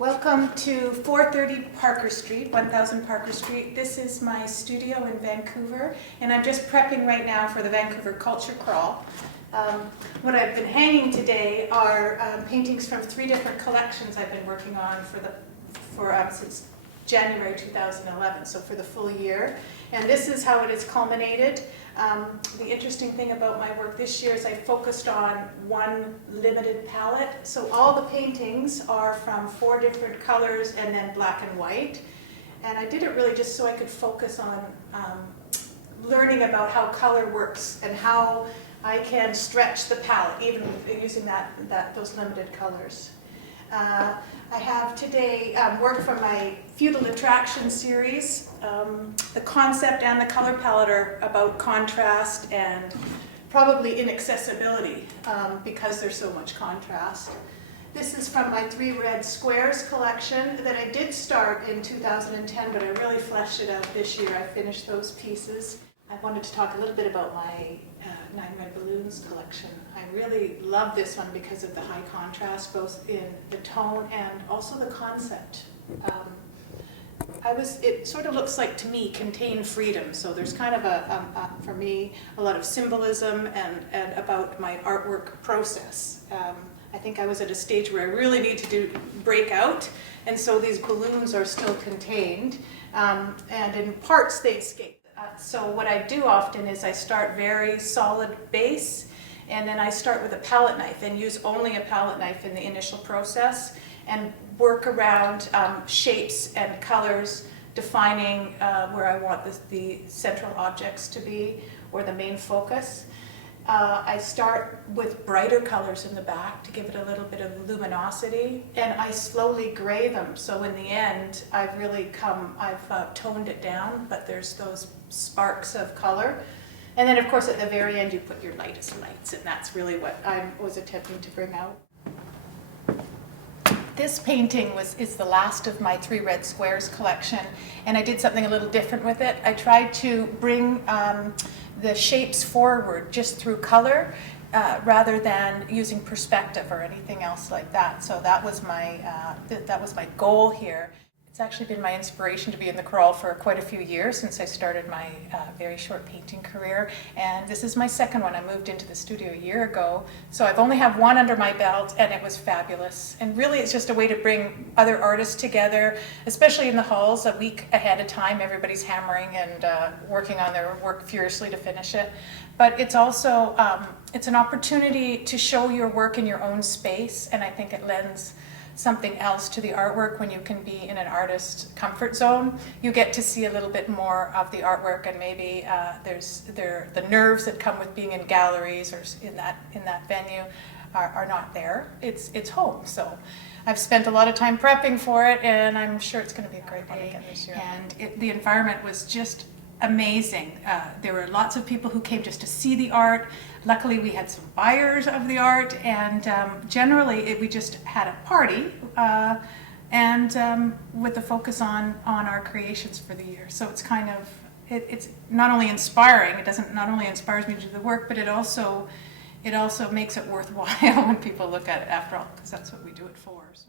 Welcome to 430 Parker Street, 1000 Parker Street. This is my studio in Vancouver, and I'm just prepping right now for the Vancouver Culture Crawl. What I've been hanging today are paintings from 3 different collections I've been working on since January 2011, so for the full year. And this is how it has culminated. The interesting thing about my work this year is I focused on one limited palette. So all the paintings are from 4 different colors and then black and white. And I did it really just so I could focus on learning about how color works and how I can stretch the palette even with using those limited colors. I have today work from my Feudal Attraction series. The concept and the color palette are about contrast and probably inaccessibility because there's so much contrast. This is from my 3 Red Squares collection that I did start in 2010, but I really fleshed it out this year. I finished those pieces. I wanted to talk a little bit about my 9 Red Balloons collection. I really love this one because of the high contrast, both in the tone and also the concept. It sort of looks like, to me, contained freedom. So there's kind of for me, a lot of symbolism and about my artwork process. I think I was at a stage where I really need to break out, and so these balloons are still contained, and in parts they escape. So what I do often is I start very solid base, and then I start with a palette knife and use only a palette knife in the initial process and work around shapes and colors, defining where I want the central objects to be or the main focus. I start with brighter colors in the back to give it a little bit of luminosity, and I slowly gray them. So in the end, I've toned it down, but there's those sparks of color. And then of course at the very end you put your lightest lights, and that's really what I was attempting to bring out. This painting is the last of my 3 Red Squares collection, and I did something a little different with it. I tried to bring the shapes forward just through color rather than using perspective or anything else like that. So that was my goal here. It's actually been my inspiration to be in the crawl for quite a few years since I started my very short painting career, and this is my second one. I moved into the studio a year ago, so I've only have one under my belt, and it was fabulous. And really it's just a way to bring other artists together, especially in the halls a week ahead of time. Everybody's hammering and working on their work furiously to finish it. But it's also it's an opportunity to show your work in your own space, and I think it lends something else to the artwork when you can be in an artist's comfort zone. You get to see a little bit more of the artwork, and maybe the nerves that come with being in galleries or in that venue are not there. It's home. So I've spent a lot of time prepping for it, and I'm sure it's going to be a great one again this year. And the environment was just amazing. There were lots of people who came just to see the art. Luckily we had some buyers of the art, and generally we just had a party and with the focus on our creations for the year. So it's kind of, it's not only inspiring, not only inspires me to do the work, but it also makes it worthwhile when people look at it after all, because that's what we do it for. So.